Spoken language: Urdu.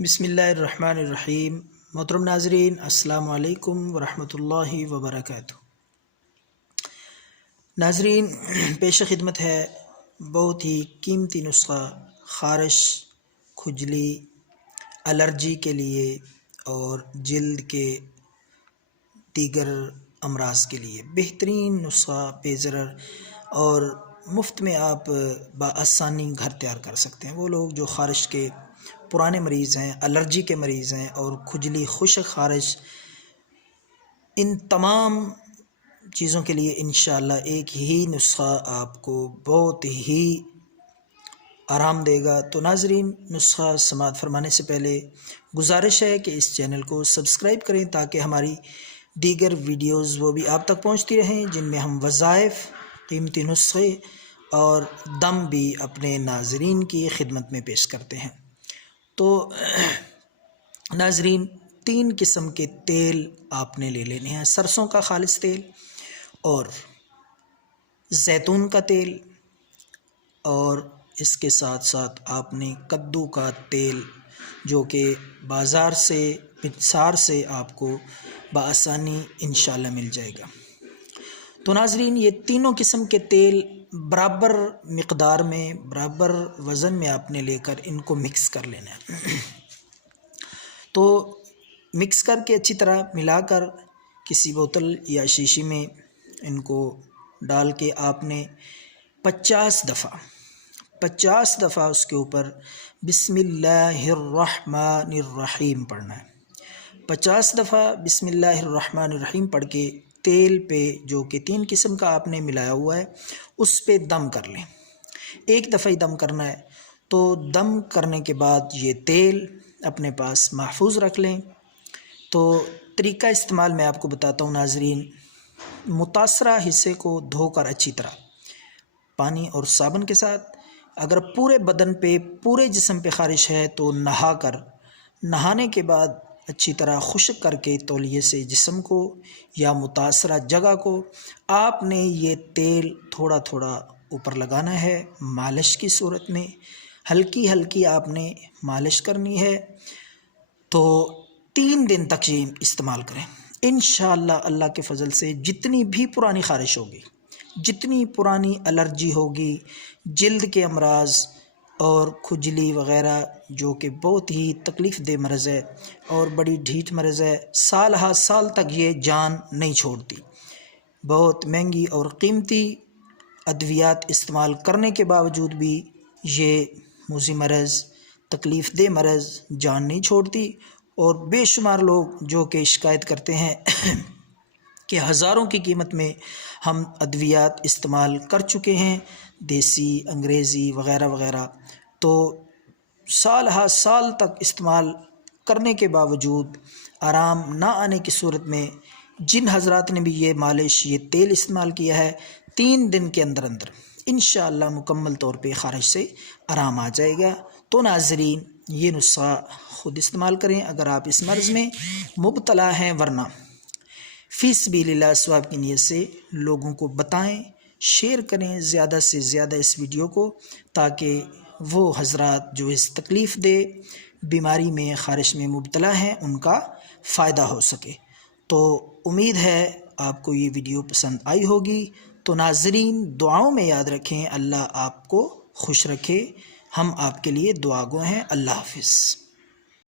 بسم اللہ الرحمن الرحیم۔ محترم ناظرین، السلام علیکم ورحمۃ اللہ وبرکاتہ۔ ناظرین، پیش خدمت ہے بہت ہی قیمتی نسخہ خارش، کھجلی، الرجی کے لیے اور جلد کے دیگر امراض کے لیے بہترین نسخہ بے ضرر اور مفت میں آپ بآسانی گھر تیار کر سکتے ہیں۔ وہ لوگ جو خارش کے پرانے مریض ہیں، الرجی کے مریض ہیں اور کھجلی، خشک، خارش، ان تمام چیزوں کے لیے انشاءاللہ ایک ہی نسخہ آپ کو بہت ہی آرام دے گا۔ تو ناظرین، نسخہ سماعت فرمانے سے پہلے گزارش ہے کہ اس چینل کو سبسکرائب کریں تاکہ ہماری دیگر ویڈیوز وہ بھی آپ تک پہنچتی رہیں جن میں ہم وظائف، قیمتی نسخے اور دم بھی اپنے ناظرین کی خدمت میں پیش کرتے ہیں۔ تو ناظرین، 3 قسم کے تیل آپ نے لے لینے ہیں: سرسوں کا خالص تیل اور زیتون کا تیل، اور اس کے ساتھ ساتھ آپ نے کدو کا تیل جو کہ بازار سے، پنسار سے آپ کو بآسانی انشاءاللہ مل جائے گا۔ تو ناظرین، یہ تینوں قسم کے تیل برابر مقدار میں، برابر وزن میں آپ نے لے کر ان کو مکس کر لینا ہے۔ تو مکس کر کے اچھی طرح ملا کر کسی بوتل یا شیشی میں ان کو ڈال کے آپ نے 50 دفعہ اس کے اوپر بسم اللہ الرحمن الرحیم پڑھنا ہے۔ 50 دفعہ بسم اللہ الرحمن الرحیم پڑھ کے تیل پہ، جو کہ 3 قسم کا آپ نے ملایا ہوا ہے، اس پہ دم کر لیں۔ ایک دفعہ ہی دم کرنا ہے۔ تو دم کرنے کے بعد یہ تیل اپنے پاس محفوظ رکھ لیں۔ تو طریقہ استعمال میں آپ کو بتاتا ہوں ناظرین۔ متاثرہ حصے کو دھو کر اچھی طرح پانی اور صابن کے ساتھ، اگر پورے بدن پہ، پورے جسم پہ خارش ہے تو نہانے کے بعد اچھی طرح خشک کر کے تولیے سے جسم کو یا متاثرہ جگہ کو آپ نے یہ تیل تھوڑا تھوڑا اوپر لگانا ہے، مالش کی صورت میں ہلکی ہلکی آپ نے مالش کرنی ہے۔ تو 3 دن تک یہ استعمال کریں انشاءاللہ۔ اللہ کے فضل سے جتنی بھی پرانی خارش ہوگی، جتنی پرانی الرجی ہوگی، جلد کے امراض اور کھجلی وغیرہ جو کہ بہت ہی تکلیف دہ مرض ہے اور بڑی ڈھیٹ مرض ہے، سال ہا سال تک یہ جان نہیں چھوڑتی۔ بہت مہنگی اور قیمتی ادویات استعمال کرنے کے باوجود بھی یہ موذی مرض، تکلیف دہ مرض جان نہیں چھوڑتی۔ اور بے شمار لوگ جو کہ شکایت کرتے ہیں کہ ہزاروں کی قیمت میں ہم ادویات استعمال کر چکے ہیں، دیسی، انگریزی وغیرہ وغیرہ، تو سال ہا سال تک استعمال کرنے کے باوجود آرام نہ آنے کی صورت میں جن حضرات نے بھی یہ مالش، یہ تیل استعمال کیا ہے، 3 دن کے اندر انشاءاللہ مکمل طور پہ خارش سے آرام آ جائے گا۔ تو ناظرین، یہ نسخہ خود استعمال کریں اگر آپ اس مرض میں مبتلا ہیں، ورنہ فی سبیل اللہ ثواب کی نیت سے لوگوں کو بتائیں، شیئر کریں زیادہ سے زیادہ اس ویڈیو کو، تاکہ وہ حضرات جو اس تکلیف دہ بیماری میں، خارش میں مبتلا ہیں، ان کا فائدہ ہو سکے۔ تو امید ہے آپ کو یہ ویڈیو پسند آئی ہوگی۔ تو ناظرین، دعاؤں میں یاد رکھیں، اللہ آپ کو خوش رکھے۔ ہم آپ کے لیے دعا گو ہیں۔ اللہ حافظ۔